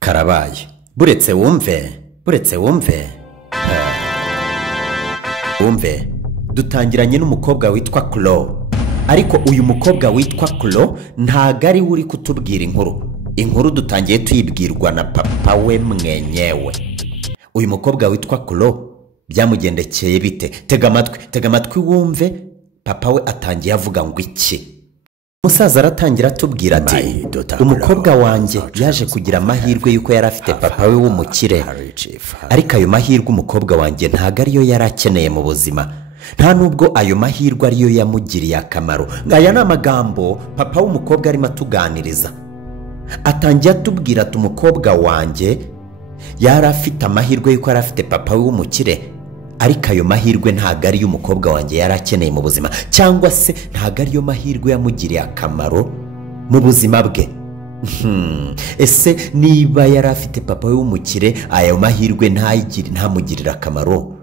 karabaye buretse wumve dutangiranye n'umukobwa witwa Klo, ariko uyu mukobwa witwa Klo ntagari uri kutubwira inkuru dutangiye tuyibwirwa na papa we mwenyewe. Uyu mukobwa witwa Klo byamugendekeye bite? Tega amatwi wumve papa we atangiye avuga ngo iki. Musaza aratangira atubwira ati umukobwa wanjye yaje kugira amahirwe yuko yari afite papa we w'umukire, ariko ayo mahirwe umukobwa wanjye ntago ariyo yari akeneye mu buzima, nta nubwo ayo mahirwe ariyo yamugiriye akamaro. Aya ni amagambo papa w'umukobwa arimo atuganiriza. Atangiye atubwira ati umukobwa wanjye yari afite amahirwe yuko yari afite papa we w'umukire, ariko ayo mahirwe ntago ariyo umukobwa wanjye yari akeneye mu buzima, cyangwa se ntago ariyo mahirwe yamugiriye akamaro mu buzima bwe. Ese niba yari afite papa we w'umukire ayo mahirwe ntamugirira akamaro,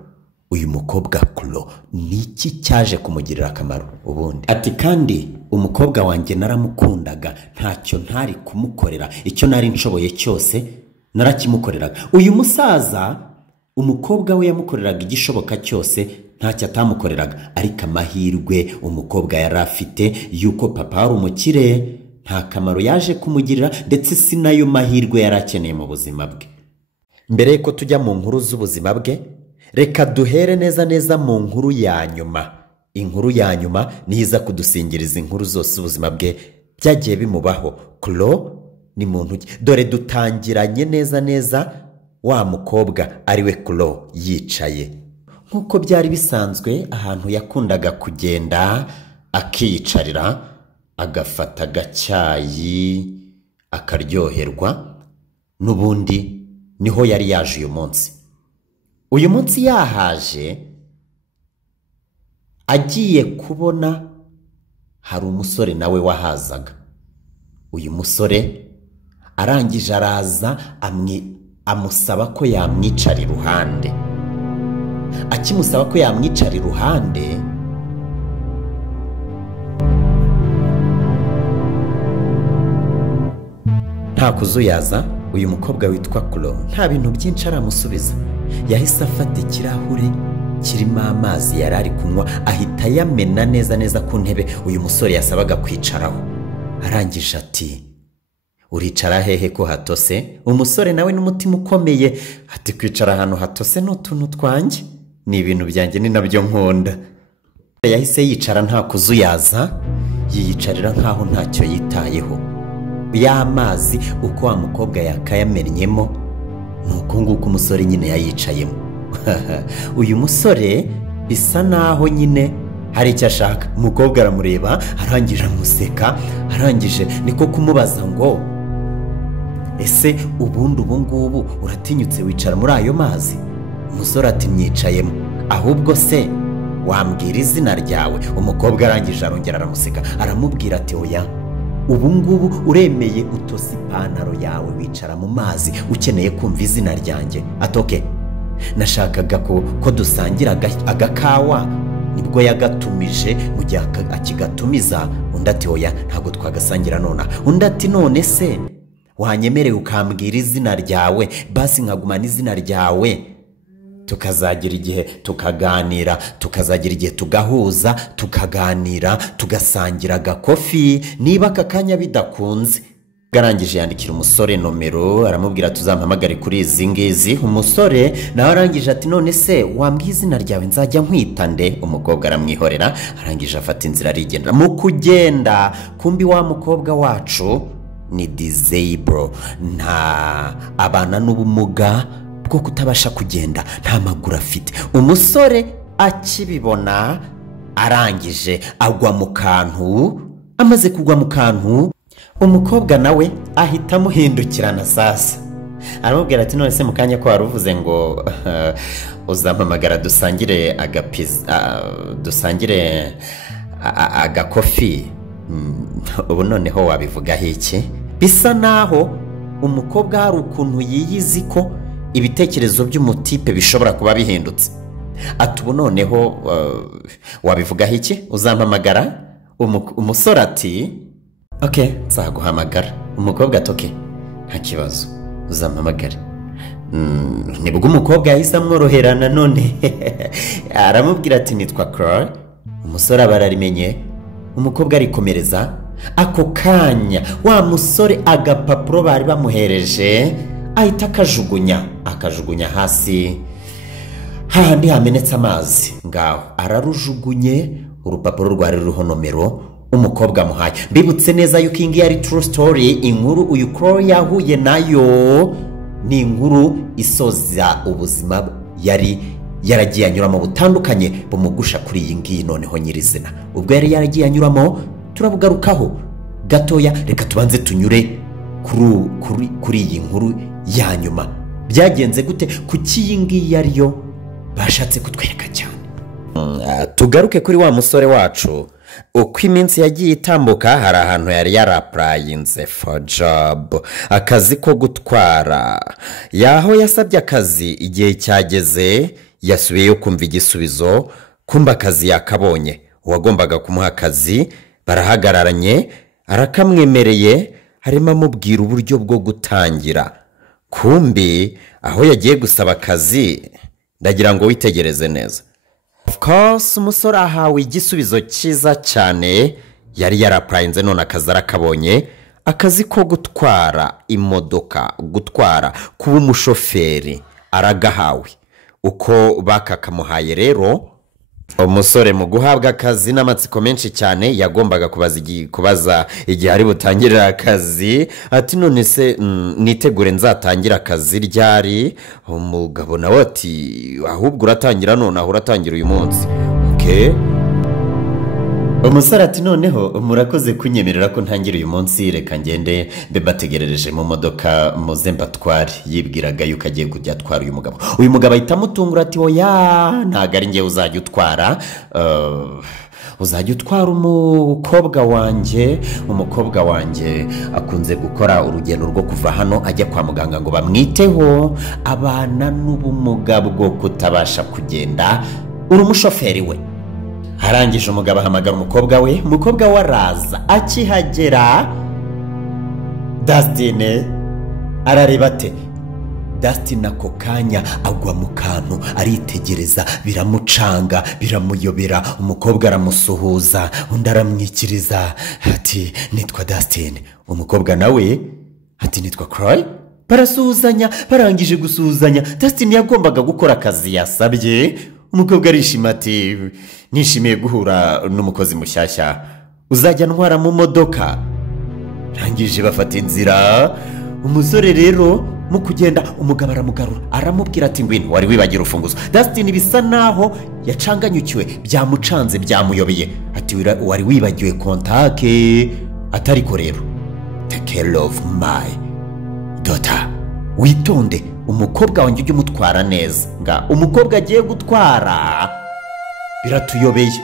uyu mukobwa Klo niki cyaje kumugirira akamaro ubundi? Ati kandi umukobwa wanjye naramukundaga, ntacyo ntari kumukorera, icyo nari nshoboye cyose narakimukoreraga. Uyu musaza umukobwa we yamukoreraga igishoboka cyose, ntacyo atamukoreraga, ariko amahirwe umukobwa yari afite yuko papa ari umukire nta kamaro yaje kumugirira, ndetse si nayo mahirwe yari akeneye mu buzima bwe. Mbere yuko tujya mu nkuru z'ubuzima bwe, reka duhere neza mu nkuru ya nyuma. Inkuru ya nyuma niza kudusingiriza inkuru zose ubuzima bwe byagiye bimubaho. Klo ni muntu ki? Dore dutangiranye neza wa mukobwa ariwe Klo yicaye nkuko byari bisanzwe ahantu yakundaga kugenda akiyicarira agafata agacyayi akaryoherwa. Nubundi niho yari yaje uyu munsi yahaje agiye kubona hari umusore nawe wahazaga. Uyu musore arangije araza amusaba ko yamwicara iruhande. Akimusaba ko yamwicara iruhande, nta kuzuyaza uyu mukobwa witwa Klo nta bintu byinshi aramusubiza. Yahise afata ikirahure kirimo amazi yari ari kunywa, ahita yamena neza ku ntebe uyu musore yasabaga kwicaraho. Arangije ati uricara hehe ko hatose? Umusore nawe n'umutima ukomeye ati kwicara ahantu hatose n'utuntu twanjye, ni ibintu byanjye ni nabyo nkunda. Yahise yicara nta kuzuyaza, yiyicarira nkaho ntacyo yitayeho. Ya mazi uko wa mukobwa yakayamennyemo nuko nguko umusore nyine yayicayemo. Uyu musore bisa naho nyine hari icyo ashaka. Umukobwa aramureba, arangije amuseka, arangije niko kumubaza ngo ese ubundi ubungubu uratinyutse wicara muri ayo mazi? Umusore ati myicayemo, ahubwo se wambwira izina ryawe? Umukobwa arangije arongera aramuseka, aramubwira ati oya, ubungubu uremeye utose ipantaro yawe wicara mu mazi ukeneye kumva izina ryanjye? Atoke, nashakaga ko dusangira agakawa. Nibwo yagatumije, mu gihe akigatumiza undi ati oya ntabwo twagasangira nona. Undi ati none se wanyemereye ukambwira izina ryawe? Basi nkagumana izina ryawe tukazagira igihe tukaganira, tukazagira igihe tugahuza tukaganira, tugasangira agakofi niba aka kanya bidakunze. Garangije yandikira umusore nomero, aramubwira tuzampamagare kuri izi ngizi. Umusore nawe arangije ati none se wambwiye izina ryawe nzajya nkwita nde? Umukobwa aramwihorera, arangije afata inzira arigendera. Mu kugenda kumbi wa mukobwa wacu ni disable, nta abana n'ubumuga bwo kutabasha kugenda, nta maguru afite. Umusore akibibona arangije agwa mu kantu. Amaze kugwa mu kantu, umukobwa nawe ahita amuhindukirana sasa, aramubwira ati none se mu kanya ko waruvuze ngo uzampamagara dusangire dusangire agakofi, ubu noneho wabivugaho iki? Bisa naho umukobwa hari ukuntu yiyizi ko ibitekerezo by'umutipe bishobora kuba bihindutse. Ati ubu noneho wabivugaho iki? Uzampamagara? Umusore ati okay nzaguhamagara. Umukobwa ati okay nta kibazo. uzampamagare. Nibwo umukobwa yahise amworoherana none aramubwira ati nitwa Chloe. Umusore abararimenye, umukobwa arikomereza. Ako kanya wa musore agapapuro bari bamuhereje ahita akajugunya hasi hahandi hamenetse amazi. Ngaho ararujugunye, urupapuro rwari ruriho nomero umukobwa amuhaye. Mbibutse neza yuko iyi ngiyi ari true story. Inkuru uyu Chloe yahuye nayo ni inkuru isoza ubuzima yari yaragiye anyuramo butandukanye bumugusha kuri iyi ngiyi noneho nyirizina. Ubwo yari yaragiye anyuramo turabugarukaho gatoya. Reka tubanze tunyure kuri iyi nkuru ya nyuma. Byagenze gute? Kuki iyi ngiyi ariyo bashatse kutwereka cyane? Tugaruke kuri wa musore wacu. Uko iminsi yagiye itambuka, hari ahantu yari yarapurayinze for job, akazi ko gutwara. Yaho yasabye akazi, igihe cyageze yasubiyeyo kumva igisubizo, kumba akazi yakabonye. Uwagombaga kumuha akazi barahagararanye, arakamwemereye, harimo amubwira uburyo bwo gutangira. Kumbi aho yagiye gusaba akazi, ndagira ngo witegereze neza. Of course umusore ahawe igisubizo cyiza cyane. Yari yarapurayinze none akazi arakabonye, akazi ko gutwara imodoka, gutwara, kuba umushoferi aragahawe. Uko bakakamuhaye rero, umusore mu guhabwa akazi n'amatsiko menshi cyane yagombaga kubaza igihe ari butangirira akazi. Ati none se nitegure nzatangira akazi ryari? Umugabo nawe ati ahubwo uratangira none, aho uratangira uyu munsi. Okay. Umusore ati noneho murakoze kunyemerera ko ntangira uyu munsi, reka ngende mbe bategerereje mu modoka muze mbatware. Yibwiraga yuko agiye kujya atwara uyu mugabo. Uyu mugabo ahita amutungura ati oya, ntago ari njye uzajya utwara, uzajya utwara umukobwa wanjye akunze gukora urugendo rwo kuva hano ajya kwa muganga ngo bamwiteho, abana n'ubumuga bwo kutabasha kugenda, uri umushoferi we. Harangije umugabo ahamagara umukobwa we araza. Akihagera Dustin arareba ate. Dustin ako kanya agwa mu kantu, aritegereza, biramucanga, biramuyobera. Umukobwa aramusuhuza, undi aramwikiriza ati nitwa Dustin. Umukobwa nawe ati nitwa Chloe. Barasuhuzanya, barangije gusuhuzanya. Dustin yagombaga gukora akazi yasabye. Umukobwa arishima ati nishimiye guhura n'umukozi mushyashya, uzajya ntwara mu modoka. Rangije bafata inzira. Umusore rero mu kugenda umugabo aramugarura, aramubwira ati ngwino, wari wibagira urufunguzo. Dustin bisa naho yacanganyukiwe, byamucanze, byamuyobeye. Ati wari wibagiwe kontake. Atariko rero take care of my daughter, witonde umukobwa wanjye ujye umutwara neza. Umukobwa agiye gutwara biratuyobeye.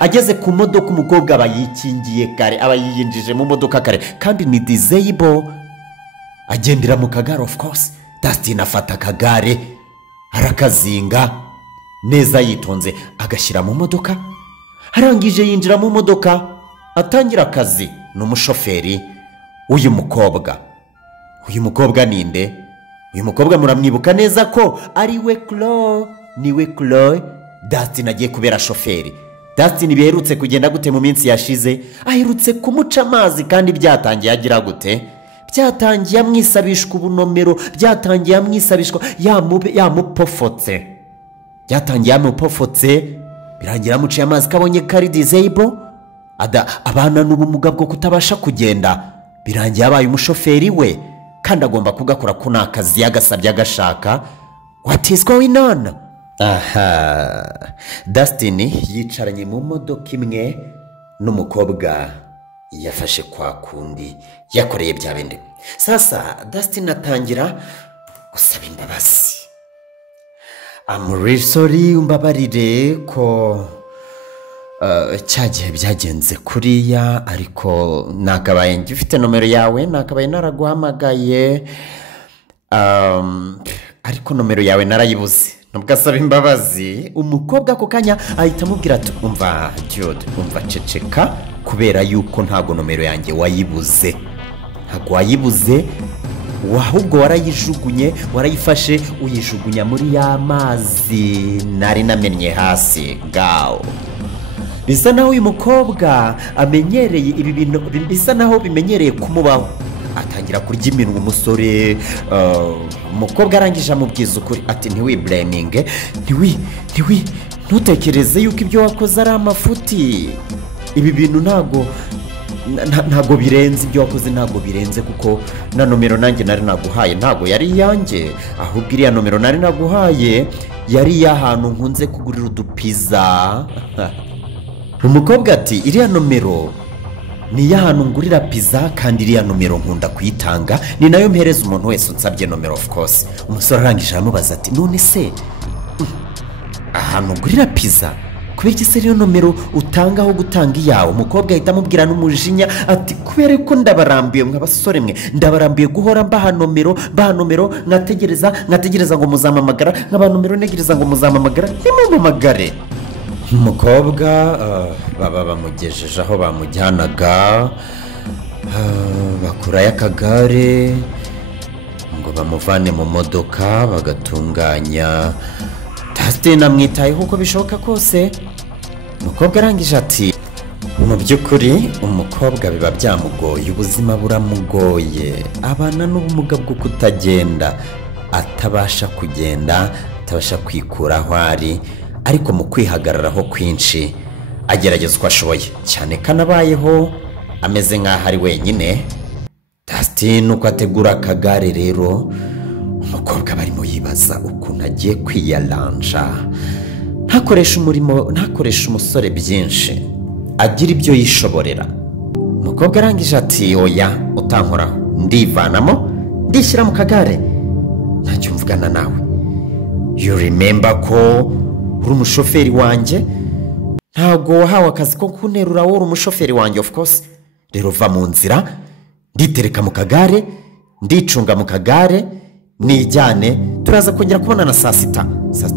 Ageze ku modoka umukobwa aba yikingiye kare, aba yiyinjije mu modoka kare, kandi ni disable, agendera mu kagare. Of course Dustin afata akagare arakazinga neza yitonze, agashyira mu modoka. Arangije yinjira mu modoka, atangira akazi. Ni umushoferi w'uyu mukobwa. Uyu mukobwa ninde? Uyu mukobwa muramwibuka neza ko ari we Chloe. Niwe Chloe Dustin agiye kubera shoferi. Dustin biherutse kugenda gute mu minsi yashize? Aherutse kumuca amazi, kandi byatangiye agira gute? Byatangiye amwisabishwa ubunomero, byatangiye amwisabishwa yamupofotse. Byatangiye yamupofotse, birangira amuciye amazi, kabonye kari disable, abana n'ubumuga bwo kutabasha kugenda. Birangiye abaye umushoferi we, kandi agomba kugakora ko nakazi yagasabye agashaka. What is going on? Aha, Dustin yicaranye mu modoka imwe n'umukobwa yafashe kwa kundi yakoreye bya bindi. Sasa Dustin atangira gusaba imbabazi. I'm really sorry, umbabarire ko cyagiye byagenze kuriya, ariko nakabaye ngifite nomero yawe, nakabaye naraguhamagaye, ariko nomero yawe narayibuze. Nubwo asaba imbabazi, umukobwa ako kanya ahita amubwira ati umva Jude, umva ceceka, kubera yuko ntago nomero yanjye wayibuze. Ntago wayibuze, ahubwo warayijugunye warayifashe uyijugunya muri ya mazi nari namennye hasi gawo. Bisa naho uyu mukobwa amenyereye ibi bintu, bisa naho bimenyereye kumubaho. Atangira kurya iminwa umusore. Umukobwa arangije amubwiza ukuri ati ntiwiblaminge, ntutekereze yuko ibyo wakoze ari amafuti. Ibi bintu ntago birenze, ibyo wakoze ntago birenze, kuko na nomero nanjye nari naguhaye ntago yari iyanjye, ahubwo iriya nomero nari naguhaye yari iy'ahantu nkunze kugurira udupiza. Umukobwa ati iriya nomero ni iy'ahantu ngurira pizza, kandi iriya nomero nkunda kuyitanga, ni nayo mpereza umuntu wese unsabye nomero of course. Umusore arangije aramubaza ati none se ahantu ngurira pizza kubera iki se iriya nomero utanga aho gutanga iyawe? Umukobwa ahita amubwira n'umujinya ati kubera ko ndabarambiye mw'abasore mwe, ndabarambiye guhora mbaha nomero nkategereza ngo muzamamagara, nkaba nomero ntegereza ngo muzamamagara, ntimumamagare. Umukobwa baba bamugejeje aho bamujyanaga, bakurayo akagare ngo bamuvane mu modoka bagatunganya. Tasitine amwitayeho uko bishoboka kose. Umukobwa arangije ati mu by'ukuri umukobwa biba byamugoye, ubuzima buramugoye, abana n'ubumuga bwo kutagenda, atabasha kugenda, atabasha kwikura aho ari, ariko mu kwihagararaho kwinshi agerageza uko ashoboye, cyane kanabayeho ameze nk'aho ari wenyine. Tasitine uko ategura akagare rero, umukobwa barimo yibaza ukuntu agiye kwiyaranja, ntakoresha umusore byinshi, agira ibyo yishoborera. Umukobwa arangije ati oya utankoraho, ndivanamo ndishyira mu kagare, ntacyo mvugana nawe. You remember ko uri umushoferi wanjye, ntabwo wahawe akazi ko kunterura, wowe uri umushoferi wanjye of course. Rero va mu nzira, nditereka mu kagare, ndicunga mu kagare, nijyane, turaza kongera kubonana saa sita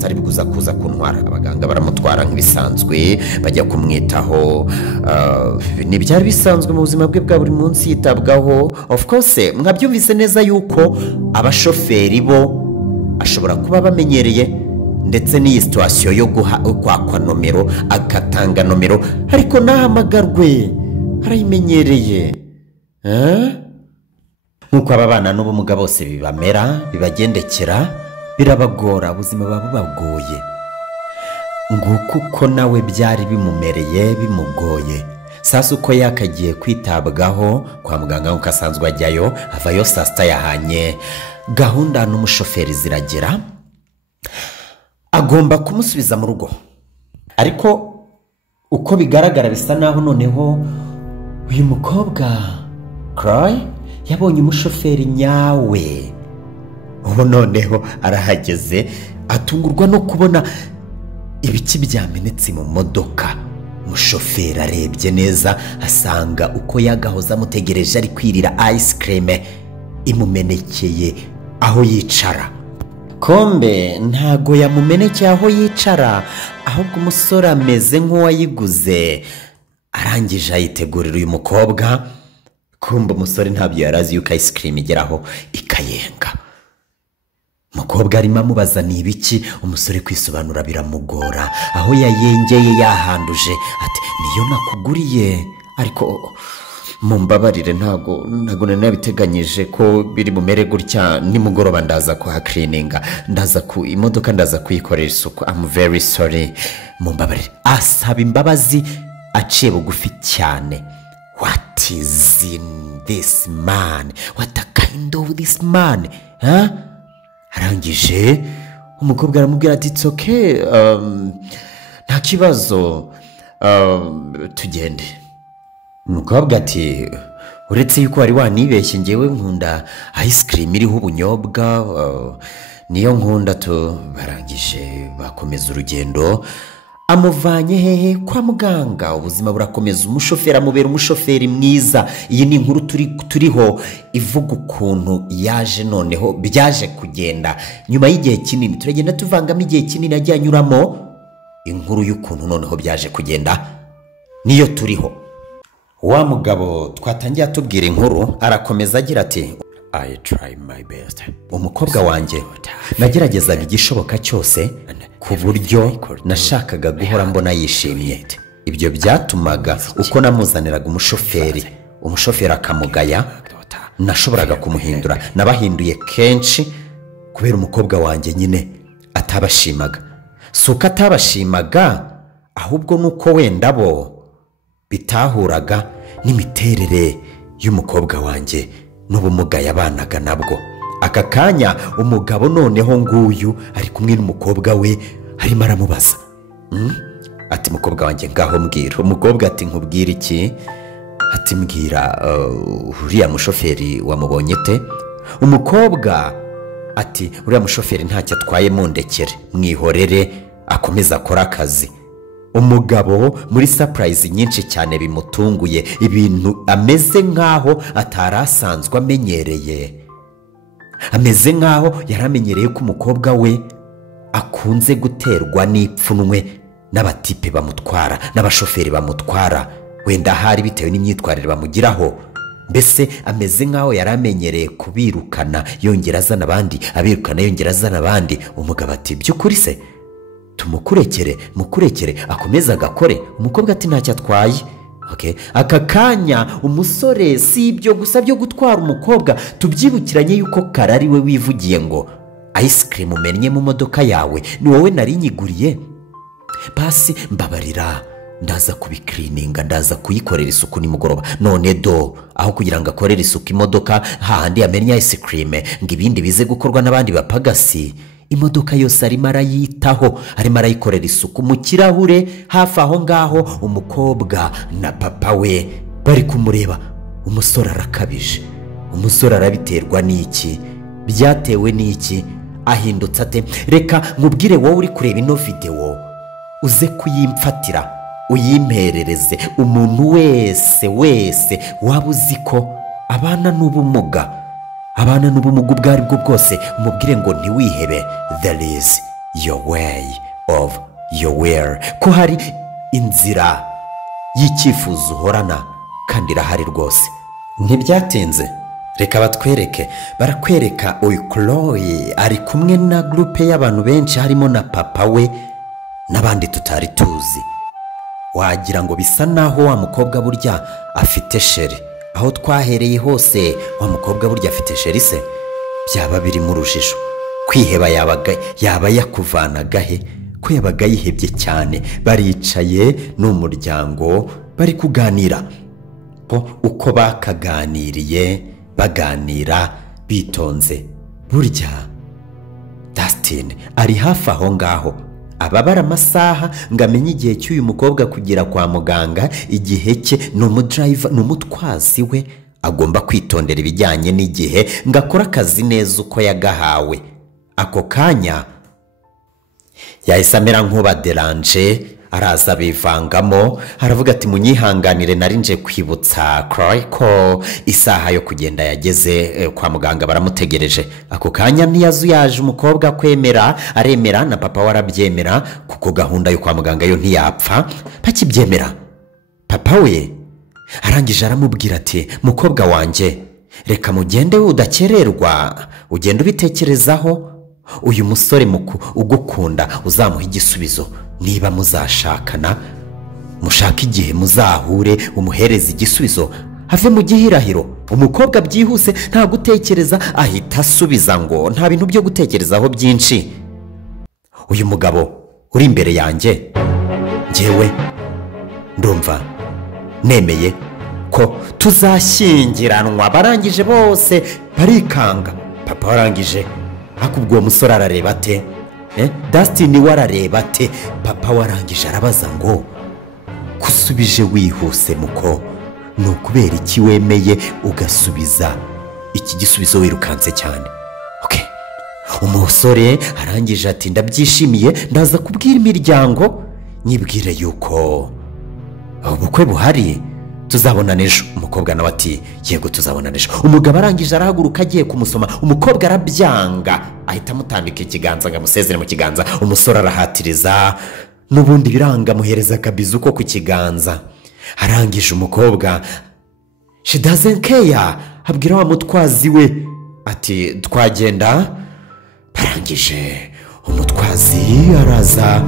ari biguza kuza kuntwara. Abaganga baramutwara nk'ibisanzwe, bajya kumwitaho. Ntibyari bisanzwe mu buzima bwe bwa buri munsi, yitabwaho of course. Mwabyumvise neza yuko abashoferi bo ashobora kuba bamenyereye, ndetse n'iyi situwasiyo yo kwakwa nomero, agatanga nomero, ariko nahamagarwe arayimenyereye. Nk'uko aba bana n'ubumuga bose bibamera, bibagendekera, birabagora, ubuzima buba bubagoye. Nguko uko nawe byari bimumereye bimugoye. Sasa uko yakagiye kwitabwaho kwa muganga, nk'uko asanzwe ajyayo, avayo saa sita yahanye gahunda n'umushoferi ziragera, agomba kumusubiza mu rugo. Ariko uko bigaragara bisa naho noneho uyu mukobwa Cry yabonye umushoferi nyawe. Ubu noneho arahageze, atungurwa no kubona ibiki byamenetse mu modoka. Umushoferi arebye neza asanga uko yagahoza amutegereje ari kwirira ice cream imumenekeye aho yicara. Kombe ntago yamumenekeye aho yicara, ahubwo umusore ameze nk'uwayiguze. Arangije ayitegurira uyu mukobwa, kumbe umusore ntabyo yarazi yuko ice cream igeraho ikayenga. Umukobwa arimo amubaza ni ibiki, umusore kwisobanura biramugora. Aho yayengeye yahanduje ati niyo nakuguriye, ariko mumbabarire ntago nanabiteganyije ko biri bumere gutya. Nimugoroba ndaza kuha cleaninga, ndaza ku imodoka, ndaza kuyikorera isuku. I'm very sorry, mumbabarire. Asaba imbabazi aciye bugufi cyane. What is in this man? What a kind of this man? Arangije umukobwa aramubwira ati it's okay, nta kibazo, tugende. Umukobwa ati uretse yuko wari wanibeshye, ngewe nkunda ice cream iriho ubunyobwa, niyo nkunda. Barangije bakomeza urugendo, amuvanye hehe? Kwa muganga. Ubuzima burakomeza, umushoferi amubera umushoferi mwiza. Iyi ni inkuru turiho ivuga ukuntu yaje noneho byaje kugenda nyuma y'igihe kinini. Turagenda tuvangamo igihe kinini ajya anyuramo, inkuru y'ukuntu noneho byaje kugenda niyo turiho. Wa mugabo twatangiye atubwira inkuru arakomeza agira ati I try my best. Umukobwa wanjye nageragezaga igishoboka cyose ku buryo nashakaga guhora mbona yishimye. Ibyo byatumaga uko namuzaniraga umushoferi akamugaya nashoboraga kumuhindura. Nabahinduye kenshi kubera umukobwa wanjye nyine atabashimaga. Suka atabashimaga ahubwo nuko wenda bo bitahuraga n'imiterere y'umukobwa wanjye n'ubumuga yabanaga nabwo. Aka kanya umugabo noneho nguyu ari kumwe n'umukobwa we arimo aramubaza ati mukobwa wanjye ngaho mbwira. Umukobwa ati nkubwira iki? Ati mbwira uriya mushoferi wamubonye te? Umukobwa ati uriya mushoferi ntacyo atwaye mundekere mwihorere akomeza akora akazi. Umugabo muri surprise nyinshi cyane bimutunguye, ibintu ameze nkaho atarasanzwe amenyereye. Ameze nkaho yaramenyereye ko umukobwa we akunze guterwa n'ipfunwe n'abatipe bamutwara n'abashoferi bamutwara, wenda hari bitewe n'imyitwarire bamugiraho. Mbese ameze nkaho yaramenyereye kubirukana yongera azana abandi, abirukana yongera azana abandi. Umugabo ati by'ukuri se mukurekere akomeza agakore. Umukobwa ati ntacyo atwaye. Okay. Aka kanya umusore si ibyo gusa byo gutwara umukobwa, tubyibukiranye yuko karari we wivugiye ngo ice cream umennye mu modoka yawe ni wowe nari nyiguriye, basi mbabarira ndaza kubikirininga, ndaza kuyikorera isuku nimugoroba. None do aho kugira ngo akorere isuku imodoka hahandi yamennye ice cream ngo ibindi bize gukorwa n'abandi bapagasi, imodoka yose arimo arayitaho, arimo arayikorera isuku mu kirahure hafi aho ngaho. Umukobwa na papa we bari kumureba. Umusore arakabije, umusore arabiterwa n'iki? Byatewe n'iki? Ahindutse ate? Reka nkubwire wowe uri kureba ino video uze kuyimfatira uyimperereze. Umuntu wese waba uzi ko abana n'ubumuga ubwo ari bwo bwose umubwire ngo ntiwihebe. There is your way of your will. Ko hari inzira y'icyifuzo uhorana kandi irahari rwose. Ntibyatinze reka batwereke, barakwereka Ariko ari kumwe na groupe y'abantu benshi harimo na papa we n'abandi tutari tuzi. Wagira ngo bisa naho wa mukobwa burya afite sheri. Aho twahereye hose wa mukobwa burya afite sheri se? Byaba biri mu rujijo. Kwiheba yaba yakuvanaga he? Ko yabaga yihebye cyane. Baricaye n'umuryango bari kuganira uko bakaganiriye, baganira bitonze. Burya Dustin ari hafi aho ngaho ababara amasaha ngo amenye igihe cy'uyu mukobwa kugera kwa muganga. Igihe cye n'umutwazi we agomba kwitondera ibijyanye n'igihe ngo akore akazi neza uko yagahawe. Ako kanya yahise amera nk'ubaderanje, araza bivangamo, aravuga ati munyihanganire nari nje kwibutsa ko isaha yo kugenda yageze kwa muganga baramutegereje. Ako kanya ntiyazuyaje umukobwa kwemera, aremera na papa warabyemera kuko gahunda yo kwa muganga yo ntiyapfa. Bakibyemera papa we arangije aramubwira ati mukobwa wanjye reka mugende udakererwa, ugenda ubitekerezaho. Uyu musore ugukunda uzamuha igisubizo. Niba muzashakana mushaka igihe muzahure umuhereza igisubizo have mu gihirahiro. Umukobwa byihuse nta gutekereza ahita asubiza ngo nta bintu byo gutekerezaho byinshi. Uyu mugabo uri imbere yanjye njyewe ndumva nemeye ko tuzashyingiranwa. Barangije bose barikanga. Papa warangije akubwo umusore arareba ate? Dustin warareba ate? Papa warangije arabaza ngo kusubije wihuse muko ni ukubera iki wemeye ugasubiza iki gisubizo wirukanse cyane? Okay. Umusore arangije ati ndabyishimiye, ndaza kubwira imiryango nyibwire yuko ubukwe buhari, tuzabona nejo. Umukobwa nawe ati yego tuzabona nejo. Umugabo arangije arahaguruka agiye kumusoma. Umukobwa arabyanga ahita amutambika ikiganza ngo amusezere mu kiganza. Umusore arahatiriza n'ubundi biranga muhereza akabizu ko ku kiganza. Arangije umukobwa she doesn't care, abwira wa mutwazi we ati twagenda. Barangije umutwazi araza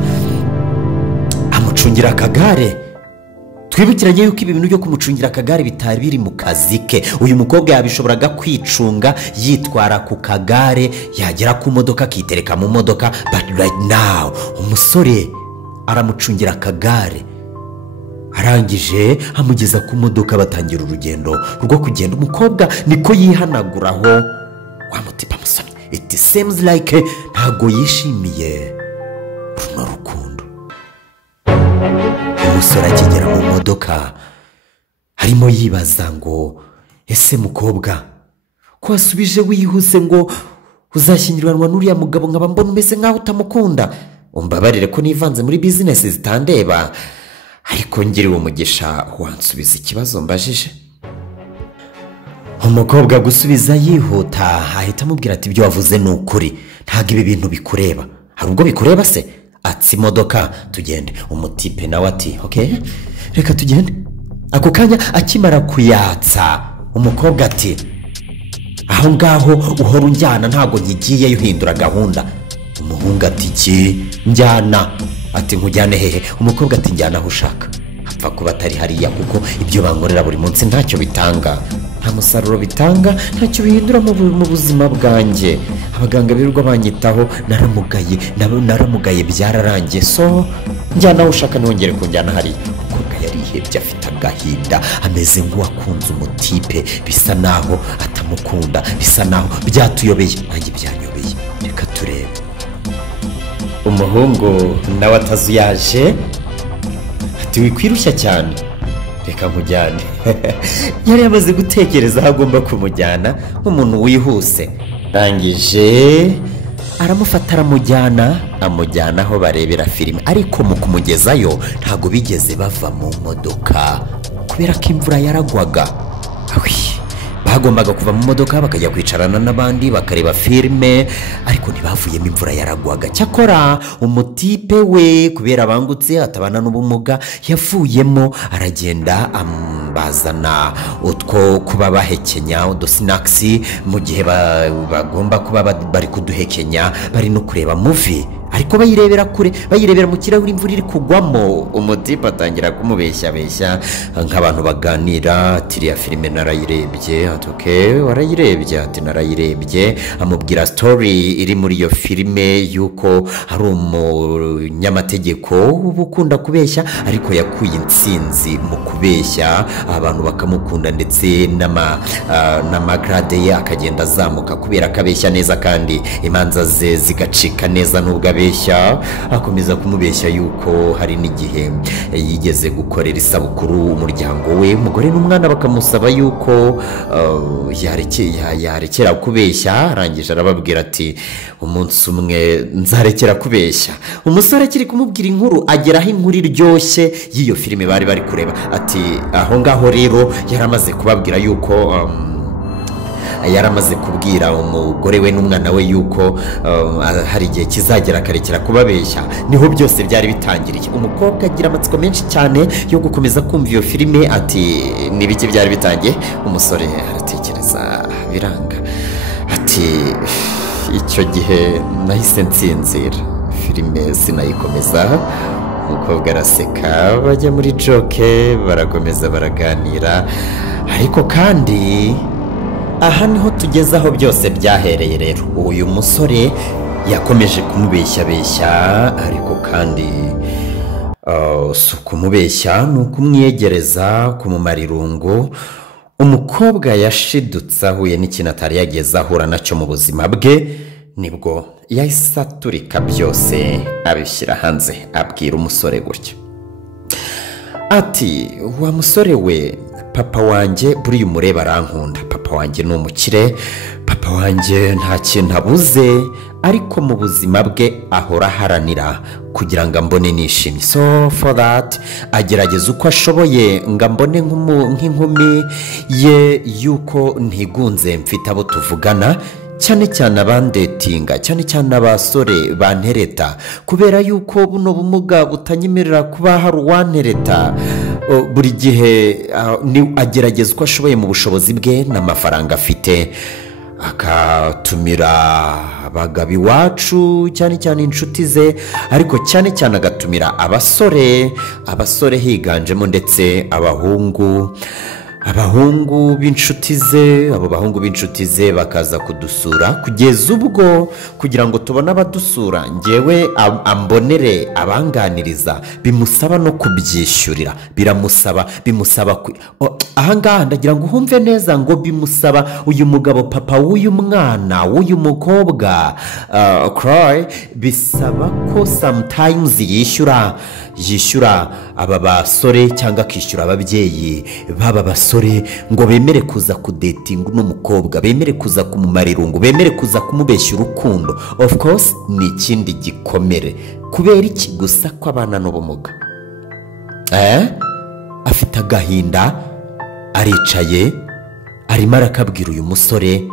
amucungira akagare. Twibukiranye yuko ibi bintu byo kumucungira akagare bitari biri mu kazi ke. Uyu mukobwa yabishoboraga kwicunga yitwara ku kagare, yagera ku modoka akitereka mu modoka, but right now umusore aramucungira akagare. Arangije amugeza ku modoka, batangira urugendo rwo kugenda. Umukobwa niko yihanaguraho, wamutipa musomye. It seems like ntago yishimiye runo rukundo. Umusore akigera mu modoka harimo yibaza ngo ese mukobwa ko wasubije wihuse ngo uzashyingiranwa n'uriya mugabo, nkaba mbona umeze nkaho utamukunda. Umbabarire ko nivanze muri business zitandeba, ariko ngiriwe umugisha wansubiza ikibazo mbajije. Umukobwa gusubiza yihuta ahita amubwira ati ibyo wavuze ni ukuri, ntago ibi bintu bikureba. Hari ubwo bikureba se? Ati imodoka tugende. Umutipe nawe ati okay, reka tugende. Ako kanya akimara kuyatsa umukobwa ati aho ngaho uhora unjyana ntago ngigiye yuhindura gahunda. Umuhungu ati ki njyana? Ati nkujyane hehe? Umukobwa ati njyana aho ushaka. Apfa kuba atari hariya kuko ibyo bankorera buri munsi ntacyo bitanga, nta musaruro bitanga, ntacyo bihindura mu buzima bwanjye. Abaganga birirwa banyitaho, naramugaye byararangiye. So njyana aho ushaka, ntongere kunjyana hariya. Umukobwa yarihebye afite agahinda, ameze nk'uwakunze umutipe, bisa naho atamukunda, bisa naho byatuyobeye. Nanjye byanyobeye, reka turebe. Umuhungu nawe atazuyaje ati wikwirushya cyane, reka nkujyane. Yari yamaze gutekereza aho agomba kumujyana nk'umuntu wihuse. Rangije aramufata amujyana aho barebera filime. Ariko mu kumugezayo ntago bigeze bava mu modoka kubera ko imvura yaragwaga. Bagombaga kuva mu modoka bakajya kwicarana n'abandi bakareba filime, ariko ntibavuyemo, imvura yaragwaga. Cyakora umutipe we kubera bangutse atabana n'ubumuga yavuyemo, aragenda ambazana utwo kuba bahekenya, udusinakisi, mu gihe bagomba kuba bari kuduhekenya bari no kureba movie. Ariko bayirebera kure, bayirebera mu kirahuri imvura iri kugwamo. Umutipe atangira kumubeshya nk'abantu baganira. Ati iriya filime narayirebye. Ati okay, warayirebye? Ati narayirebye. Amubwira story iri muri iyo filime yuko hari umunyamategeko ukunda kubeshya, ariko yakuye intsinzi mu kubeshya, abantu bakamukunda, ndetse n'amagrade ye akagenda azamuka kubera akabeshya neza, kandi imanza ze zigacika neza nubwo abeshya. Akomeza kumubeshya yuko hari n'igihe yigeze gukorera isabukuru umuryango we, umugore n'umwana bakamusaba yuko yarekera kubeshya. Arangije arababwira ati umunsi umwe nzarekera kubeshya. Umusore akiri kumubwira inkuru, ageraho inkuru iryoshye y'iyo filime bari kureba. Ati aho ngaho rero yaramaze kubabwira yuko yaramaze kubwira umugore we n'umwana we yuko hari igihe kizagera akarekera kubabeshya. Niho byose byari bitangiriye. Umukobwa agira amatsiko menshi cyane yo gukomeza kumva iyo filime. Ati nibiki byari bitangiye? Umusore aratekereza biranga. Ati icyo gihe nahise nsinzira, filime sinayikomeza. Umukobwa araseka, bajya muri joke, barakomeza baraganira. Ariko kandi aha niho tugeze aho byose byahereye. Rero uyu musore yakomeje kumubeshya, ariko kandi si ukumubeshya, ni ukumwiyegereza, kumumara irungu. Umukobwa yashidutse ahuye n'ikintu atari yageze ahura nacyo mu buzima bwe, nibwo yahise aturika byose abishyira hanze, abwira umusore gutya ati wa musore we, papa wanjye buriya umureba arankunda, papa wanjye ni umukire, papa wanjye nta kintu abuze, ariko mu buzima bwe ahora aharanira kugira ngo ambone nishimye. So for that agerageza uko ashoboye ngo ambone nk'inkumi ye yuko ntigunze, mfite abo tuvugana, cyane cyane abandetinga, cyane cyane abasore bantereta, kubera yuko buno bumuga butanyemerera kuba hari uwantereta. Buri gihe agerageza uko ashoboye mu bushobozi bwe n'amafaranga afite, akatumira abagabo iwacu cyane cyane inshuti ze, ariko cyane cyane agatumira abasore higanjemo ndetse abahungu b'inshuti ze. Abo bahungu b'inshuti ze bakaza kudusura kugeza ubwo kugira ngo tubone abadusura ngewe ambonere abanganiriza bimusaba no kubyishyurira, bimusaba ahangaha ndagira ngo uhumve neza ngo bimusaba uyu mugabo papa w'uyu mwana w'uyu mukobwa Cry, bisaba ko sometimes yishyura aba basore cyangwa akishyura ababyeyi baba basore ngo bemere kuza kudetinga n'umukobwa, bemere kuza kumumara irungu, bemere kuza kumubeshya urukundo. Of course ni ikindi gikomere. Kubera iki? Gusa ko abana n'ubumuga, afite agahinda, aricaye arimo arakabwira uyu musore,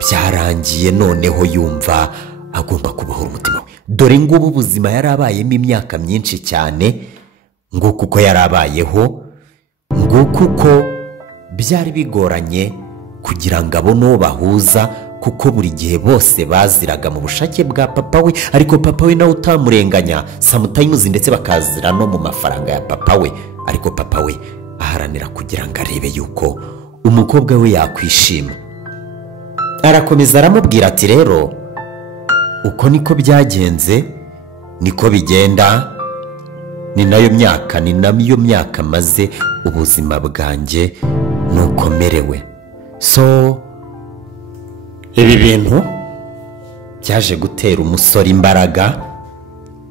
byarangiye noneho yumva agomba kubohora umutima we. Dore ngubu ubuzima yarabayemo imyaka myinshi cyane, ngo kuko yarabayeho, ngo kuko byari bigoranye kugira ngo abone uwo bahuza, kuko buri gihe bose baziraga mu bushake bwa papa we, ariko papa we nawe utamurenganya sometimes ndetse bakazira no mu mafaranga ya papa we, ariko papa we aharanira kugira ngo arebe yuko umukobwa we yakwishima. Arakomeza aramubwira ati rero uko niko byagenze, niko bigenda, ni nayo myaka maze ubuzima bwanjye nukomerewe. So ibi bintu byaje gutera umusore imbaraga,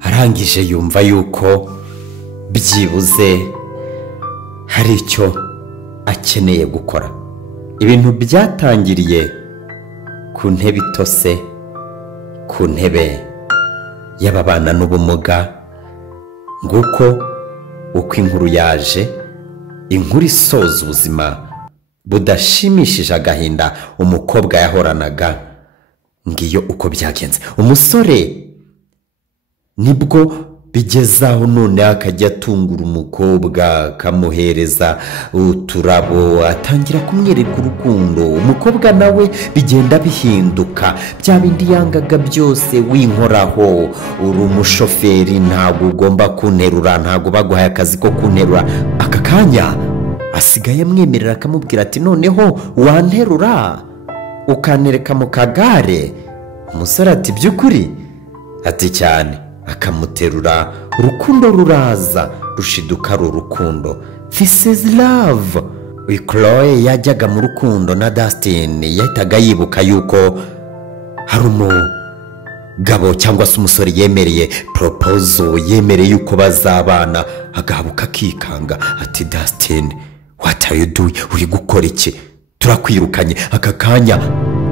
arangije yumva yuko byibuze hari icyo akeneye gukora. Ibintu byatangiriye ku ntebe itose, ku ntebe y'ababana n'ubumuga. Nguko uko inkuru yaje, inkuru isoza ubuzima budashimishije, agahinda umukobwa yahoranaga. Ngiyo uko byagenze. Umusore nibwo bigezaho none akajya atungura umukobwa, akamuhereza uturabo, atangira kumwereka urukundo. Umukobwa nawe bigenda bihinduka, bya bindi yangaga byose, winkoraho, uri umushoferi, ntabwo ugomba kunterura, ntabwo baguhaye akazi ko kunterura. Aka kanya asigaye amwemerera, akamubwira ati noneho wanterura ukanereka mu kagare. Umusore ati by'ukuri? Ati cyane. Akamuterura, urukundo ruraza, rushiduka ari urukundo. This is love. Chloe yajyaga mu rukundo na Dustin, yahitaga yibuka yuko hari umugabo cyangwa se umusore yemereye proposal, yemereye yuko bazabana, agahabuka akikanga. Ati Dustin, what are you doing? Uri gukora iki? Turakwirukanye. Aka kanya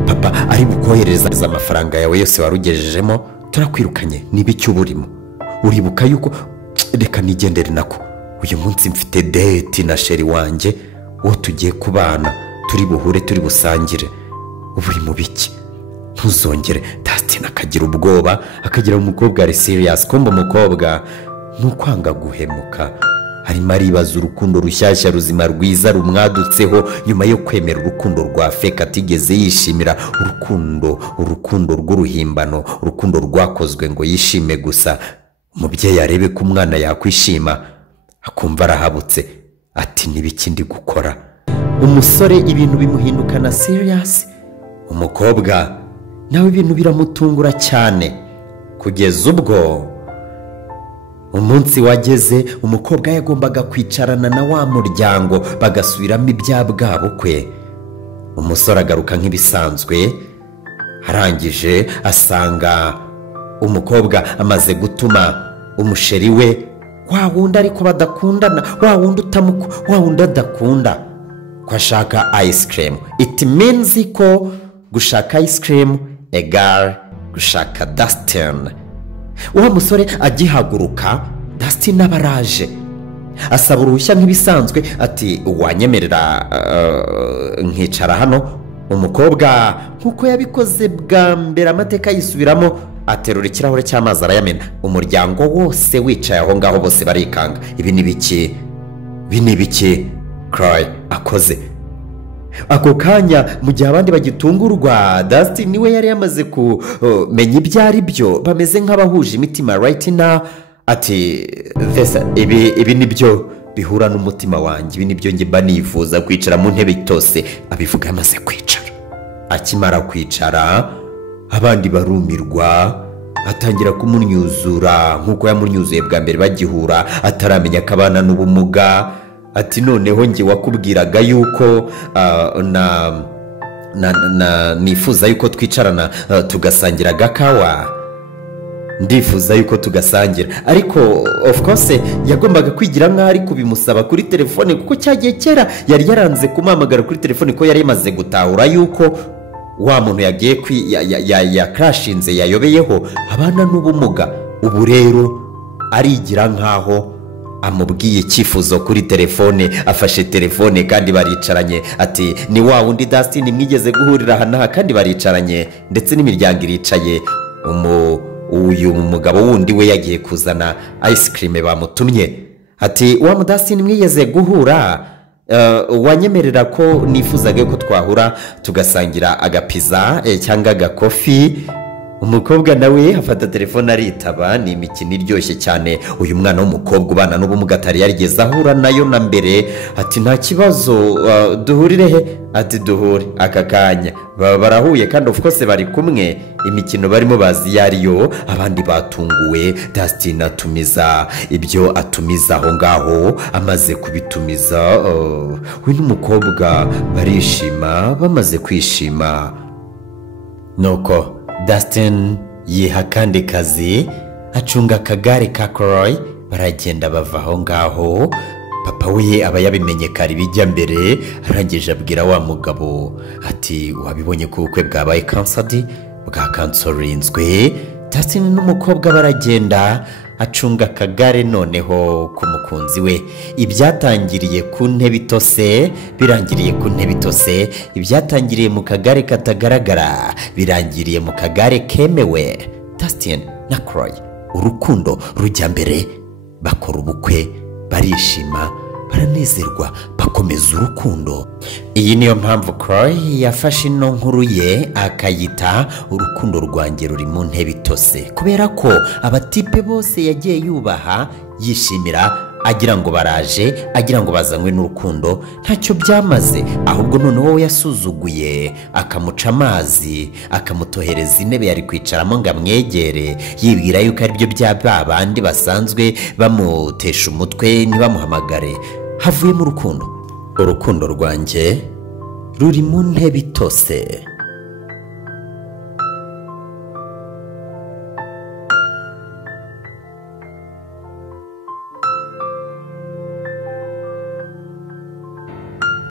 papa ari bukohereza amafaranga yawe yose warugejejemo, turakwirukanye. Nibiki uburimo? Uribuka yuko reka nigendere nako, uyu munsi mfite date na sheri wanjye, uwo tugiye kubana, turi buhure, turi busangire. Uburi mu biki? Ntuzongere. Dustin akagira ubwoba, akagira umukobwa ari serious, kumba umukobwa nukwanga guhemuka. Harimo aribaza urukundo rushyashya ruzima rwiza rumwadutseho nyuma yo kwemera urukundo rwa fake atigeze yishimira. Urukundo rw'uruhimbano, urukundo rwakozwe ngo yishime gusa. Umubyeyi arebe ko umwana yakwishima, akumva arahabutse. Ati nibiki ndi gukora? Umusore ibintu bimuhindukana serious, umukobwa nawe ibintu biramutungura cyane, kugeza ubwo umunsi wageze umukobwa yagombaga kwicarana na wa muryango bagasubiramo ibya bwabo kwe. Umusore agaruka nk'ibisanzwe, arangije asanga umukobwa amaze gutuma umusheri we, wa wundi ariko badakundana, wa wundi adakunda, ko ashaka ice cream. It means ko gushaka ice cream egal gushaka Dustin. Uwo musore agihaguruka, Dustin abaraje asaba uruhushya nk'ibisanzwe. Ati wanyemerera nkicara hano? Umukobwa nkuko yabikoze bwa mbere amateka yisubiramo, aterura ikirahure cy'amazi arayamena. Umuryango wose wicaye aho ngaho, bose barikanga. Ibi ni biki Cry akoze? ako kanya mu gihe abandi bagitungurwa Dustin niwe yari yamaze kumenya ibyo ari byo bameze nk'abahuje imitima right now ati Vesa ibi nibyo bihura n'umutima wanjye ibi nibyo nge banifuza kwicara mu ntebe Itose abivuga yamaze kwicara akimara kwicara abandi barumirwa atangira kumunyuzura nkuko yamunyuzuye bwa mbere bagihura ataramenya kabana n'ubumuga ati noneho nge wakubwiraga yuko nifuza yuko twicarana tugasangira agakawa ndifuza yuko tugasangira ariko of course yagombaga kwigira nk'aho ari kubimusaba kuri telefone kuko cyagiye kera yari yaranze kumamagara kuri telefone ko yari yamaze gutahura yuko wa muntu yagiye yakrashinze yayobeyeho abana n'ubumuga ubu rero arigira nk'aho amubwiye icyifuzo kuri telefone afashe telefone kandi baricaranye ati ni wa wundi Dustin mwigeze guhurira aha n'aha kandi baricaranye ndetse n'imiryango iricaye uyu mugabo wundi we yagiye kuzana ice cream bamutumye ati wa mu Dustin mwigeze guhura wanyemerera ko nifuzaga ko twahura tugasangira agapiza cyangwa agakofi umukobwa nawe afata telefone aritaba ni imikino iryoshye cyane uyu mwana w'umukobwa ubana n'ubumuga atari yarigeze ahura nayo na mbere ati nta kibazo duhurire he ati duhure aka kanya barahuye kandi of course bari kumwe imikino barimo bazi yariyo abandi batunguwe Dustin atumiza ibyo atumiza aho ngaho amaze kubitumiza we n'umukobwa barishima bamaze kwishima nuko Dustin yiha kandi kazi acunga akagare ka Croy baragenda bava aho ngaho papa we aba yabimenye kari bijya mbere arangije abwira wa mugabo ati wabibonye ko ubukwe bwabaye cancelled bwa cancelinzwe Dustin n'umukobwa baragenda acunga akagare noneho ku mukunzi we ibyatangiriye ku ntebe Itose birangiriye ku ntebe Itose ibyatangiriye mu kagare katagaragara birangiriye mu kagare kemewe Dustin na Croy urukundo rujya mbere bakora ubukwe barishima baranezerwa bakomeza urukundo iyi niyo mpamvu Croy yafashe ino nkuru ye akayita urukundo rwanjye ruri mu ntebe Itose kubera ko abatipe bose yagiye yubaha yishimira agira ngo baraje agira ngo bazanywe n'urukundo ntacyo byamaze ahubwo noneho yasuzuguye akamuca amazi akamutohereza intebe yari kwicaramo ngo amwegere yibwira yuko ari byo bya bandi basanzwe bamutesha umutwe ntibamuhamagare havuyemo urukundo rwanjye ruri mu ntebe Itose.